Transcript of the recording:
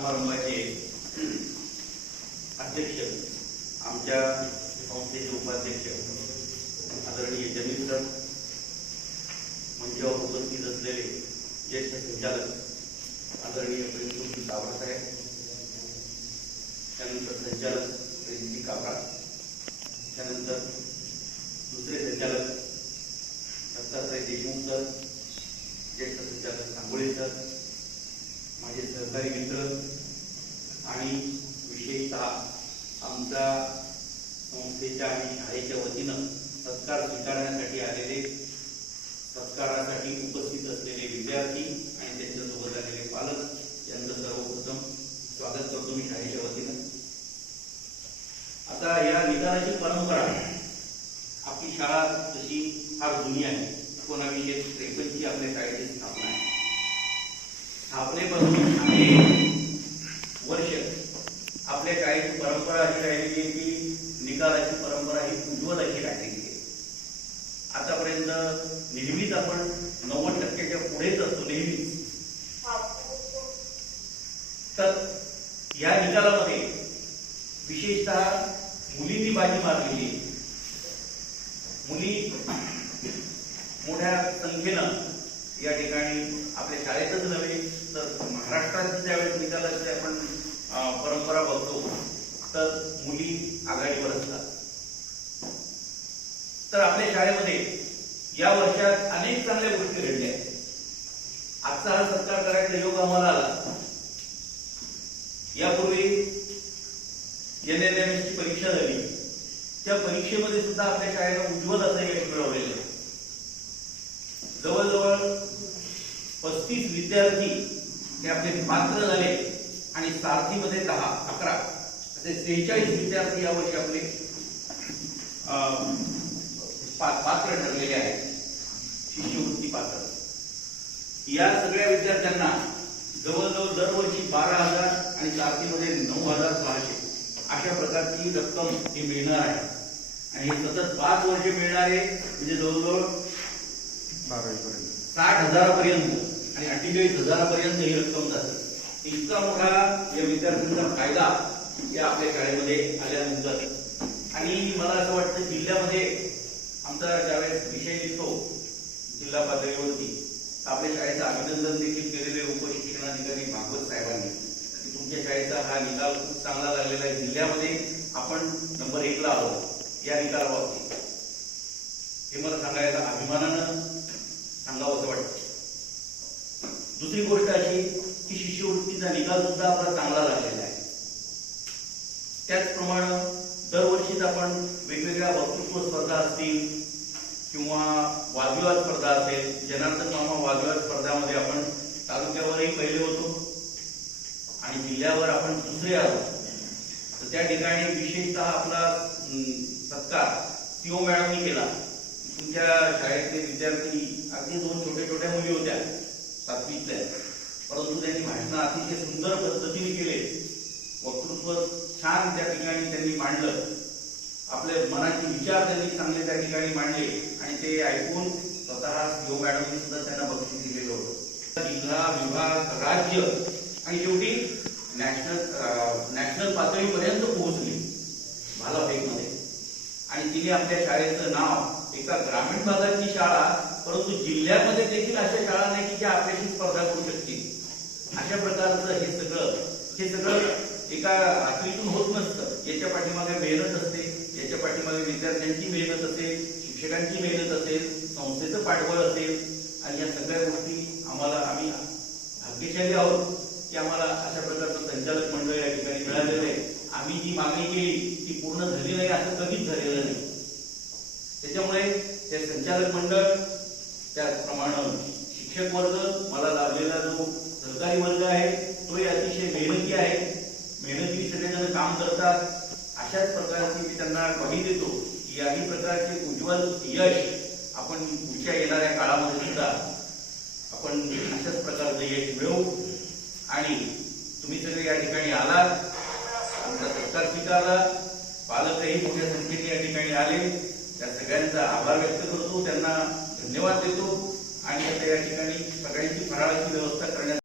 समारंभाचे अध्यक्ष आमच्या संस्थेचे उपाध्यक्ष आदरणीय जमीन सर मंचावर उपस्थित असलेले ज्येष्ठ संचालक आदरणीय प्रिन्सिपल सावरत आहे त्यानंतर संचालक प्रिन्सी काका त्यानंतर दुसरे संचालक दत्तात्रय देशमुख सर ज्येष्ठ संचालक सांगोळे सर माझे सहकारी मित्र आणि विशेषतः आमच्या संस्थेच्या आणि शाळेच्या वतीनं सत्कार स्वीकारण्यासाठी आलेले सत्कारासाठी उपस्थित असलेले विद्यार्थी आणि त्यांच्यासोबत आलेले पालक यांचं सर्वप्रथम स्वागत करतो मी शाळेच्या वतीनं. आता या निकालाची परंपरा आपली शाळा तशी फार जुनी आहे एकोणावीसशे त्रेपन्नची आपल्या शाळेची स्थापना आहे. स्थापनेपासून अनेक वर्ष आपल्या काही परंपरा अशी राहिलेली आहे की निकालाची परंपरा ही उज्ज्वल अशी राहिलेली आहे. आतापर्यंत नेहमीच आपण नव्वद टक्क्याच्या पुढेच असतो नेहमीच. तर या निकालामध्ये विशेषतः मुलींनी बाजी मारलेली आहे. मुली मोठ्या संख्येनं या ठिकाणी आपल्या शाळेतच नव्हे तर महाराष्ट्रात ज्यावेळेस निकालाची आपण परंपरा बघतो तर मुली आघाडीवर असतात. तर आपल्या शाळेमध्ये या वर्षात अनेक चांगल्या गोष्टी घडल्या आहेत. आजचा हा सत्कार करायचा योग आम्हाला आला. यापूर्वी एन एन एम ची परीक्षा झाली. त्या परीक्षेमध्ये सुद्धा आपल्या शाळेनं उज्ज्वल असं यश मिळवलेलं आहे. जवळजवळ पस्तीस विद्यार्थी हे आपले पात्र झाले आणि सारथीमध्ये दहा अकरा. असे सेहेचाळीस विद्यार्थी यावर्षी आपले पात्र ठरलेले आहेत. शिष्यवृत्ती पात्र. या सगळ्या विद्यार्थ्यांना जवळजवळ दरवर्षी बारा हजार आणि सारथीमध्ये नऊ हजार सहाशे अशा प्रकारची रक्कम ही मिळणार आहे. आणि हे सतत पाच वर्ष मिळणारे म्हणजे जवळजवळ साठ हजारापर्यंत. आणि अठ्ठेचाळीस हजारापर्यंत ही रक्कम जाते. इतका मोठा या विद्यार्थ्यांचा फायदा या आपल्या शाळेमध्ये आल्यानंतर. आणि मला असं वाटतं जिल्ह्यामध्ये आमचा ज्यावेळेस विषय येतो जिल्हा पातळीवरती आपल्या शाळेचं अभिनंदन देखील केलेले उपशिक्षणाधिकारी भागवत साहेबांनी. की तुमच्या शाळेचा हा निकाल खूप चांगला लागलेला आहे. जिल्ह्यामध्ये आपण नंबर एकला आहोत या निकालाबाबतीत. हे मला सांगायला अभिमानानं सांगावं असं वाटतं. दुसरी गोष्ट अशी की शिष्यवृत्तीचा निकाल सुद्धा आपला चांगला लागलेला आहे. त्याचप्रमाणे दरवर्षीच आपण वेगवेगळ्या वक्तृत्व स्पर्धा असतील किंवा वादविवाद स्पर्धा असेल जनार्दन मामा वादविवाद स्पर्धामध्ये आपण तालुक्यावरही पहिले होतो आणि जिल्ह्यावर आपण दुसरे आलो तर त्या ठिकाणी विशेषतः आपला सत्कार सीओ मॅडमनी केला. तुमच्या शाळेतले विद्यार्थी अगदी दोन सातवीतल्या परंतु त्यांनी भाषण अतिशय सुंदर पद्धतीने केले. वक्तृत्व छान त्या ठिकाणी त्यांनी मांडलं. आपले मनाचे विचार त्यांनी चांगले त्या ठिकाणी मांडले आणि ते ऐकून स्वतः सीओ मॅडमनी सुद्धा त्यांना बक्षीस दिलेलं होतं. जिल्हा विभाग राज्य आणि शेवटी नॅशनल नॅशनल पातळीपर्यंत पोहोचली. भालाफेकमध्ये. आणि तिने आपल्या शाळेचं नाव एका ग्रामीण भागातली शाळा परंतु जिल्ह्यामध्ये देखील अशा शाळा नाही की ज्या आपल्याशी स्पर्धा करू शकतील. अशा प्रकारचं हे सगळं हे सगळं एका रात्रीतून होत नसतं. याच्या पाठीमागे मेहनत असते याच्या पाठीमागे विद्यार्थ्यांची मेहनत असेल शिक्षकांची मेहनत असेल संस्थेचं पाठबळ असेल. आणि या सगळ्या गोष्टी आम्हाला आम्ही भाग्यशाली आहोत की आम्हाला अशा प्रकारचं संचालक मंडळ या ठिकाणी मिळालेलं आहे. आम्ही जी मागणी केली ती पूर्ण झाली नाही असं कधीच झालेलं नाही. त्याच्यामुळे ते संचालक मंडळ त्याचप्रमाणे शिक्षक वर्ग मला लाभलेला जो सहकारी वर्ग आहे तोही अतिशय मेहनती आहे. मेहनती सगळेजण काम करतात. अशाच प्रकारची मी त्यांना ग्वाही देतो की याही प्रकारचे उज्ज्वल यश आपण पुढच्या येणाऱ्या काळामध्ये सुद्धा आपण अशाच प्रकारचं यश मिळवू. आणि तुम्ही सगळे या ठिकाणी आलात आमचा सत्कार स्वीकारला. पालकही मोठ्या संख्येने या ठिकाणी आले. त्या सगळ्यांचा आभार व्यक्त करतो. त्यांना धन्यवाद देतो. आणि आता या ठिकाणी सगळ्यांची फराळाची व्यवस्था करण्यात